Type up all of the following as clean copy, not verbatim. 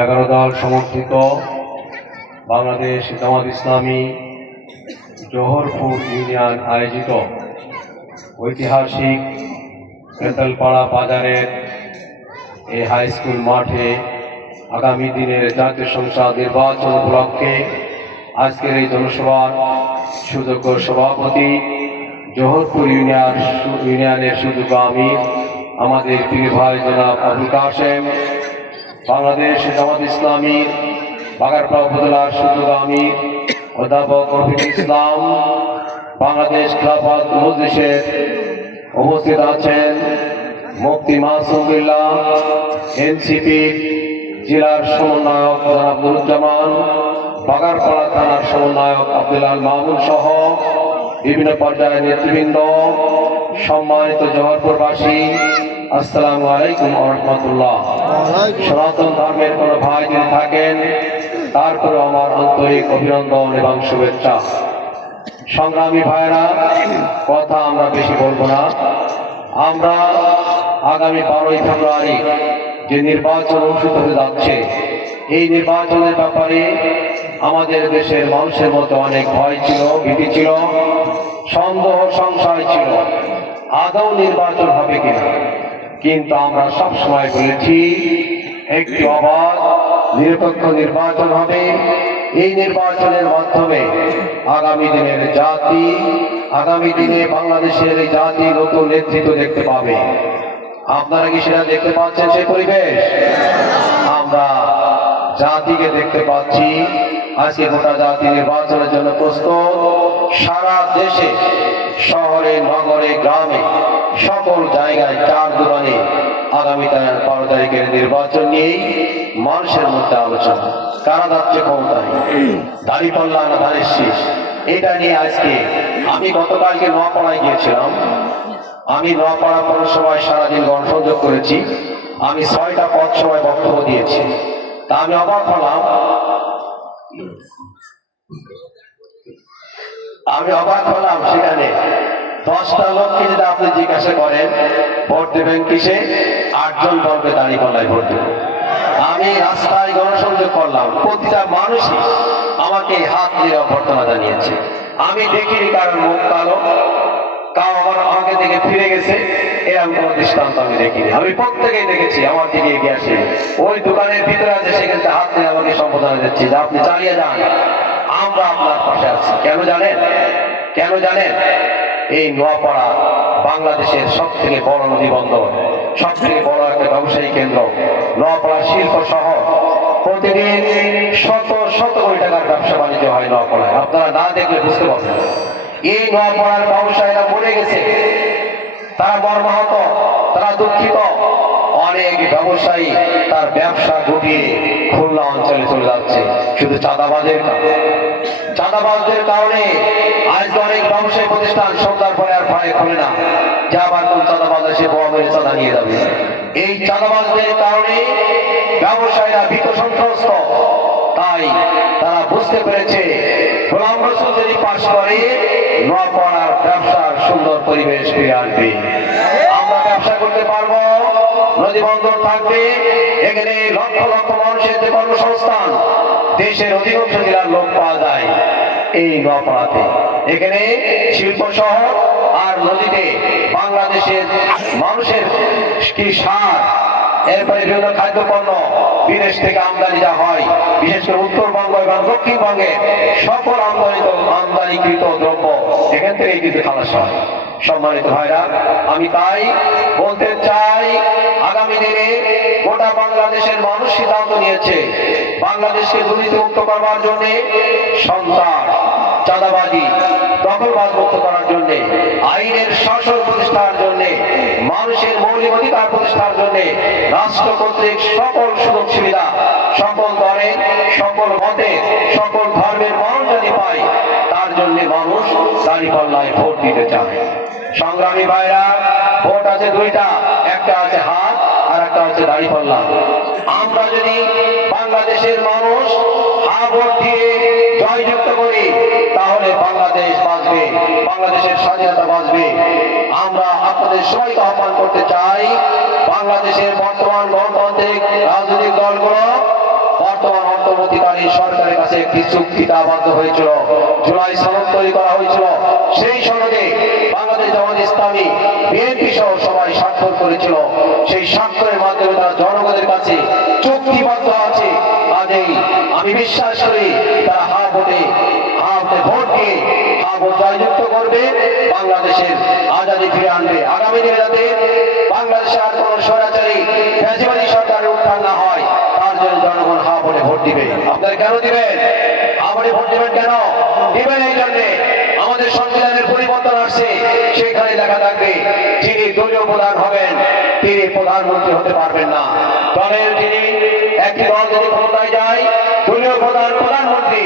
এগারো দল সমর্থিত বাংলাদেশ জামাত ইসলামী জোহরপুর ইউনিয়ন আয়োজিত ঐতিহাসিক বেতালপাড়া বাজারের এই হাই স্কুল মাঠে আগামী দিনের জাতীয় সংসদ নির্বাচন উপলক্ষে আজকের এই জনসভার সুযোগ্য সভাপতি জোহরপুর ইউনিয়নের সুযোগ্য আমির আমাদের প্রিয় ভাই জনাব আবুল কাশেম, বাংলাদেশ জামাত ইসলামীর বাগারপাড়া উপজেলার সুযোগ্য আমির অধ্যাপক রফিকুল ইসলাম, বাংলাদেশ খেলাফত মজলিসের উপস্থিত আছেন মুফতি মাসুমুল্লাহ, এনসিপি জেলার সমন্বয়ক জনাব নুরুজ্জামান, বাগারপাড়া থানার সমন্বয়ক আব্দুল্লাহ মামুন সহ বিভিন্ন পর্যায়ের নেতৃবৃন্দ, সম্মানিত জোহরপুরবাসী, আসসালামু আলাইকুম ওয়া রাহমাতুল্লাহ। সনাতন ধর্মের কোনো ভাই যদি থাকেন তারপরে আমার আন্তরিক অভিনন্দন এবং শুভেচ্ছা। সংগ্রামী ভাইরা, কথা আমরা বেশি বলবো না। আমরা আগামী 12ই ফেব্রুয়ারি যে নির্বাচন অনুষ্ঠিত হতে যাচ্ছে, এই নির্বাচনের ব্যাপারে আমাদের দেশের মানুষের মধ্যে অনেক ভয় ছিল, ভীতি ছিল, সন্দেহ সংশয় ছিল আদৌ নির্বাচন হবে কিনা। কিন্তু আমরা সবসময় বলেছি একটি অবাধ নিরপেক্ষ নির্বাচন হবে। এই নির্বাচনের মাধ্যমে আগামী দিনের জাতি, আগামী দিনে বাংলাদেশের এই জাতি নতুন নেতৃত্ব দেখতে পাবে। আপনারা কি সেটা দেখতে পাচ্ছেন? সেই পরিবেশ আমরা জাতিকে দেখতে পাচ্ছি। আজকে গোটা জাতি নির্বাচনের জন্য প্রস্তুত। সারা দেশে, শহরে, নগরে, গ্রামে, সকল জায়গায় চার দোকানে আগামী 12 তারিখের নির্বাচন নিয়েই মানুষের মধ্যে আলোচনা। কারা যাচ্ছে ক্ষমতায়, দাঁড়িপাল্লা না ধানের শীষ, এটা নিয়ে আজকে আমি গতকালকে নোয়াপাড়ায় গিয়েছিলাম। আমি নোয়াপাড়া পৌরসভায় সারাদিন গণসংযোগ করেছি। আমি 6টা পথসভায় বক্তব্য দিয়েছি। তা আমি অবাক হলাম সেখানে 10টা লোককে যদি আপনি জিজ্ঞাসা করেন ভোট দেবেন কিসে, 8 জন বলবে দাঁড়িপাল্লায় ভোট দেবেন। আমি রাস্তায় গণসংযোগ করলাম, প্রতিটা মানুষই আমাকে হাত দিয়ে অভ্যর্থনা জানিয়েছে। আমি দেখিনি কারণ মুখ কালো, কাউ আমাকে দেখে ফিরে গেছে, এরকম কোন দৃষ্টান্ত আমি দেখিনি। আমি প্রত্যেকেই দেখেছি আমার দিকে এগিয়ে আসে। ওই দোকানের ভিতরে আছে, সেখানে হাত দিয়ে আমাকে সম্বোধনা দিচ্ছি যে আপনি চালিয়ে যান, আমরা আপনার পাশে আছি। কেন জানেন? এই নোয়াপাড়া বাংলাদেশের সব থেকে বড় নদী বন্দর, সব থেকে বড় একটা ব্যবসায়ী কেন্দ্র, নোয়াপাড়া শিল্প শহর। প্রতিদিন শত শত কোটি টাকার ব্যবসা বাণিজ্য হয় নোয়াপাড়ায়। আপনারা না দেখলে বুঝতে পারবেন। এই নোয়াপাড়ার ব্যবসায়ীরা মরে গেছে, তারা মর্মাহত, তারা দুঃখিত। অনেক ব্যবসায়ী তার ব্যবসা গুটিয়ে খুলনা অঞ্চলে চলে যাচ্ছে শুধু চাঁদাবাজদের কারণে। আজ অনেক ব্যবসায়ী প্রতিষ্ঠান সন্ধ্যার পরে আর ভয়ে খোলে না, যে আবার কোন চাঁদাবাজ এসে বোমা মেরে চাঁদা নিয়ে যাবে। এই চাঁদাবাজদের কারণে ব্যবসায়ীরা ভীত সন্ত্রস্ত। তাই তারা বুঝতে পেরেছে গোলাম রসুল যদি পাশ করে নোয়াপাড়ার ব্যবসার সুন্দর পরিবেশ ফিরে আনবে। আমরা ব্যবসা করতে পারবো, নদী বন্দর থাকবে, এখানে লক্ষ লক্ষ মানুষের যে কর্মসংস্থান, দেশের অধিকাংশ জেলার লোক পাওয়া যায় এই নোয়াপাড়াতে। এখানে শিল্প শহর আর নদীতে বাংলাদেশের মানুষের কি সার, এরপরে বিভিন্ন খাদ্যপণ্য বিদেশ থেকে আমদানি যা হয়, বিশেষ করে উত্তরবঙ্গ এবং দক্ষিণবঙ্গে সকল আমদানিকৃত দ্রব্য এখান থেকে কিন্তু খালাস হয়। সম্মানিত ভাইরা, আমি তাই বলতে চাই আগামী দিনে গোটা বাংলাদেশের মানুষ সিদ্ধান্ত নিয়েছে বাংলাদেশকে দুর্নীতিমুক্ত করবার জন্য, সন্ত্রাস, চাঁদাবাজি, দখলবাজ মুক্ত করার জন্য, আইনের শাসন প্রতিষ্ঠার জন্য, মানুষের মৌলিক অধিকার প্রতিষ্ঠার জন্য রাষ্ট্র কর্তৃক সকল সুযোগ সুবিধা সকল দলের, সকল মতের, সকল ধর্মের মানুষ যদি পায়, তার জন্য মানুষ দাঁড়িপাল্লায় ভোট দিতে চায়। সংগ্রামী ভাইরা, ভোট আছে দুইটা, একটা আছে হাত আর একটা হচ্ছে দাঁড়িপাল্লা। আমরা যদি বাংলাদেশের মানুষ হা ভোট দিয়ে জয়যুক্ত করি, তাহলে বাংলাদেশ বাঁচবে, বাংলাদেশের স্বাধীনতা বাঁচবে। আপনাদের সবাইকে আহ্বান করতে চাই, বাংলাদেশের বর্তমান গণতান্ত্রিক রাজনৈতিক দলগুলো বর্তমান অন্তর্বর্তীকালীন সরকারের কাছে একটি চুক্তিতে আবদ্ধ হয়েছিল। জুলাই সনদ তৈরি করা হয়েছিল। সেই সনদে বাংলাদেশ জামাত ইসলামী, বিএনপি সহ সবাই স্বাক্ষর করেছিল। সেই স্বাক্ষরের মাধ্যমে তারা জনগণের কাছে চুক্তিবদ্ধ আছে। কাজেই আমি বিশ্বাস করি তারা হা ভোটে ভোট দিয়ে হা ভোট জয়যুক্ত করবে, বাংলাদেশের আজাদী ফিরে আনবে। আগামী দিনে যাতে বাংলাদেশে আর কোন স্বৈরাচারী ফ্যাসিবাদী সরকারের উত্থান না হয়, তার জন্য জনগণ হা ভোটে ভোট দিবে। আপনারা কেন দিবেন? হা ভোটে ভোট দিবেন কেন? দিবেন এই জন্যে আমাদের সংবিধানের পরিবর্তন আসছে, সেখানে লেখা থাকবে যিনি দলীয় প্রধান হবেন তিনি প্রধানমন্ত্রী হতে পারবেন না। দলের যিনি একটি দল যদি ক্ষমতায় যায়, দলীয় প্রধান প্রধানমন্ত্রী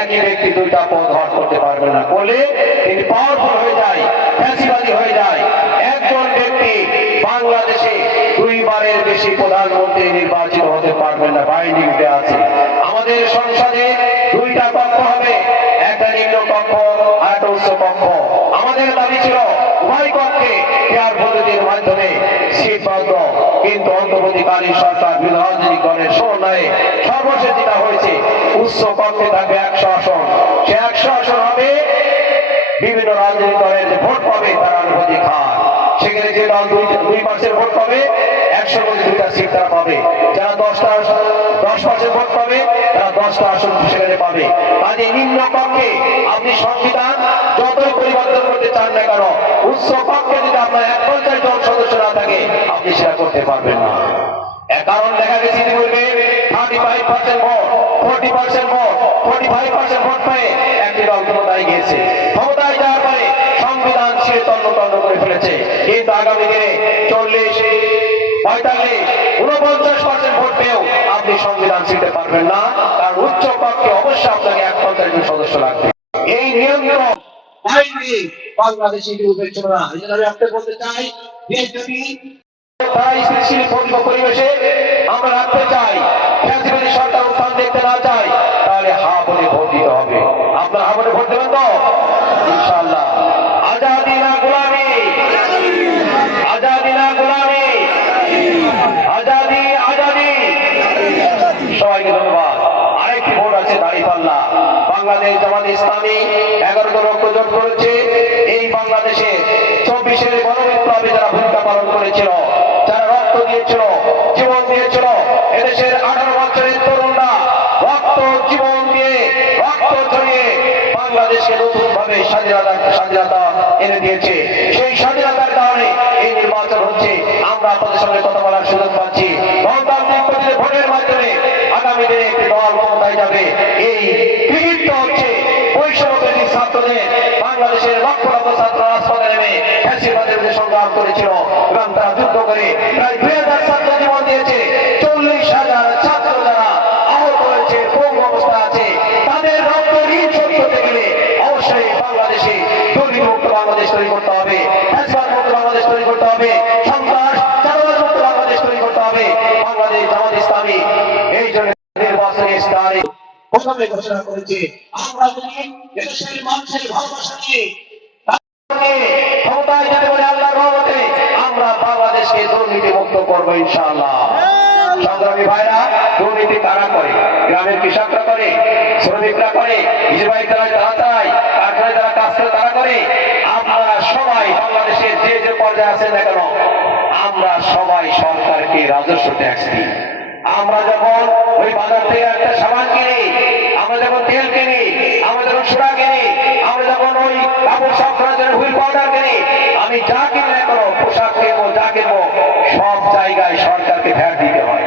একই ব্যক্তি দুইটা পদ হওয়া করতে পারবেন না। করলে তিনি পাওয়ারফুল হয়ে যায়, ফ্যাসিবাদী হয়ে যায়। একজন ব্যক্তি বাংলাদেশে দুইবারের বেশি প্রধানমন্ত্রী নির্বাচিত হতে পারবেন না, বাইন্ডিং দেওয়া আছে। আমাদের সংসদে দুইটা কক্ষ হবে, একটা নিম্ন কক্ষ আর একটা উচ্চ কক্ষ। আমাদের দাবি ছিল উভয় কক্ষে পেয়ার পদ্ধতির মাধ্যমে সিট বন্ধ, কিন্তু অন্তর্বর্তীকালীন সরকার বিভিন্ন রাজনৈতিক দলের সমন্বয়ে সর্বশেষ যেটা হয়েছে উচ্চ কক্ষে থাকবে 100 আসন। সে 100 আসন হবে বিভিন্ন রাজনৈতিক দলের যে ভোট পাবে তারা অনুভূতি খায়। সেখানে যে দল 2% ভোট পাবে 100 মধ্যে 2টা সিট তারা পাবে। যারা 10% ভোট পাবে তারা 10টা আসন সেখানে পাবে। কাজে নিম্ন কক্ষে আপনি সংবিধান যতই পরিবর্তন করতে চান না কেন, উচ্চ কক্ষে যদি আপনার 1/50 জন সদস্য না থাকে আপনি সেটা করতে পারবেন না। কারণ দেখা গেছে ইতিপূর্বে 35% ভোট, 40% ভোট, 45% ভোট পেয়ে একটি দল ক্ষমতায় গিয়েছে। ক্ষমতায় যাওয়ার পরে সংবিধান সে তন্ন করে ফেলেছে। কিন্তু আগামী দিনে 40, 45, 49% ভোট পেয়েও আপনি সংবিধান ছিঁড়তে পারবেন না, কারণ উচ্চ কক্ষে অবশ্যই আপনাকে 1/50 জন সদস্য লাগবে। এই নিয়ন্ত্রণ বাংলাদেশি বিবেচনা ছিল না। এই জন্য আমি আপনাকে বলতে চাই যে যদি পরিবেশে আমরা রাখতে চাই, ফ্যাসিবাদী সরকার উত্থান দেখতে না চাই, তাহলে হা ভোটে ভোট দিতে হবে। আপনারা হা ভোটে ভোট দেবেন তো ইনশাআল্লাহ। আজাদি না গোলামি, আজাদি না গোলামি, আজাদি আজাদি। সবাইকে ধন্যবাদ। আরেকটি ভোট আছে দাঁড়িপাল্লা। বাংলাদেশ জামাত ইসলামী 11 লক্ষ জোট করেছে। এই বাংলাদেশে 24-এর গণবিপ্লবে যারা ভূমিকা পালন করেছিল, যারা রক্ত দিয়েছিল, জীবন দিয়েছিল, এদেশের 18 বছরের তরুণরা রক্ত জীবন দিয়ে রক্ত ঝরিয়ে বাংলাদেশকে নতুন ভাবে স্বাধীনতা এনে দিয়েছে। সেই স্বাধীনতার কারণে এই নির্বাচন হচ্ছে। আমরা আপনাদের সঙ্গে কথা বলার সুযোগ পাচ্ছি। গণতান্ত্রিক ভোটের মাধ্যমে আগামী দিনে একটি দল ক্ষমতায় যাবে। এই কৃতিত্ব হচ্ছে বৈষম্যবিরোধী ছাত্রদের। বাংলাদেশের লক্ষ লক্ষ ছাত্র রাজপথে নেমে ফ্যাসিবাদের বিরুদ্ধে সংগ্রাম করেছিল এবং তারা যুদ্ধ করে প্রায় 2000 ছাত্র জীবন দিয়েছে। 40,000 ছাত্র যারা আহত হয়েছে, পঙ্গু অবস্থা আছে, তাদের রক্ত ঋণ শোধ করতে গেলে অবশ্যই বাংলাদেশে দুর্নীতিমুক্ত বাংলাদেশ তৈরি করতে হবে, ফ্যাসিবাদ মুক্ত বাংলাদেশ তৈরি করতে হবে, সন্ত্রাস চাঁদাবাজ মুক্ত বাংলাদেশ তৈরি করতে হবে। বাংলাদেশ জামাত ইসলামী এই জন্য নির্বাচনের তারিখ প্রথমে ঘোষণা করেছে। আমরা যদি দেশের মানুষের ভালোবাসা নিয়ে ক্ষমতায় যেতে পারি আল্লাহর রহমতে, আমরা বাংলাদেশকে দুর্নীতি মুক্ত করবো ইনশাআল্লাহ। সংগ্রামী ভাইরা, দুর্নীতি কারা করে? গ্রামের কৃষকরা করে, শ্রমিকরা করে, ইসরায়েল তারা চায়, কারখানায় যারা কাজ করে তারা করে। আপনারা সবাই বাংলাদেশের যে যে পর্যায়ে আছেন না কেন, আমরা সবাই সরকারকে রাজস্ব ট্যাক্স দিই। আমরা যখন ওই বাজার থেকে একটা সাবান কিনি, আমরা যখন তেল কিনি, আমরা যখন সোডা কিনি, আমরা যখন ওই কাপড় সাফ করার জন্য হুইল পাউডার কিনি, আমি যা কিনি না কোনো পোশাক কিনবো, যা কিনবো, সব জায়গায় সরকারকে ভ্যাট দিতে হয়,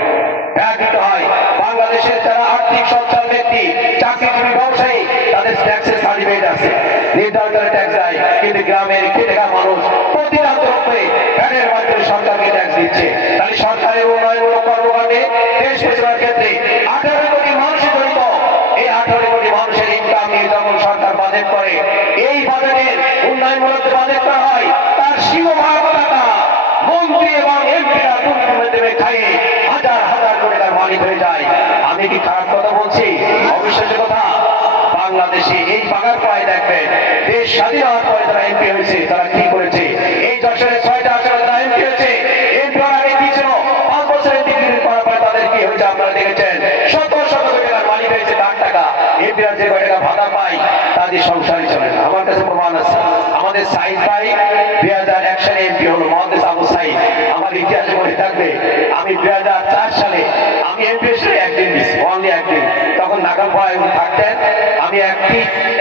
ভ্যাট দিতে হয়। বাংলাদেশের যারা আর্থিক সচ্ছল ব্যক্তি, চাকরিজীবী, ব্যবসায়ী, তাদের ট্যাক্সের সার্টিফিকেট আছে, নির্ধারিত ট্যাক্স দেয়। কিন্তু গ্রামের খেটে খাওয়া মানুষ প্রতিটা করে ভ্যাটের মাধ্যমে সরকারকে ট্যাক্স দিচ্ছে। তাহলে সরকারের উন্নয়নমূলক কর্মকাণ্ডে দেশ পরিচালনার ক্ষেত্রে 18 কোটি মানুষ জড়িত। এই 18 কোটি মানুষের ইনকাম নিয়ে যখন সরকার বাজেট করে, এই বাজেটের উন্নয়নমূলক বাজেট করা হয়, তার সিংহভাগ টাকা মন্ত্রী এবং এমপিরা দুর্নীতির মাধ্যমে খাইয়ে হাজার হাজার কোটি টাকার মালিক হয়ে যায়। আমি কি খারাপ কথা বলছি? অবিশ্বাস্য কথা। বাংলাদেশে এই বাগার পায় দেখবেন, দেশ স্বাধীন হওয়ার পরে যারা এমপি হয়েছে তারা কি করেছে। এই যশোরে 6টা এমপিরা যে কয় টাকা ভাতা পাই তাদের সংসারই চলে না। আমার কাছে প্রমাণ আছে। আমাদের সাইদ ভাই 2001 সালে এমপি হলো, মহাদেশ আবু সাইদ। আমার ইতিহাসে মনে থাকবে, আমি 2004 সালে আমি এমপি এসে একদিন দিচ্ছি, অনলি একদিন। তখন নাগালপাড়ায় উনি থাকতেন। আমি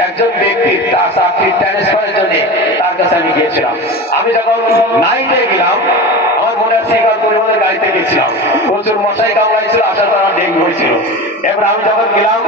একজন ব্যক্তির তার চাকরির ট্রান্সফারের জন্য তার কাছে আমি গিয়েছিলাম। আমি যখন নাইটে গেলাম, আমার মনে আছে এবার পরিবারের গাড়িতে গেছিলাম, প্রচুর মশাই কামড়াইছিল, আসার পর আমার ডেঙ্গু হয়েছিল। এবার আমি যখন গেলাম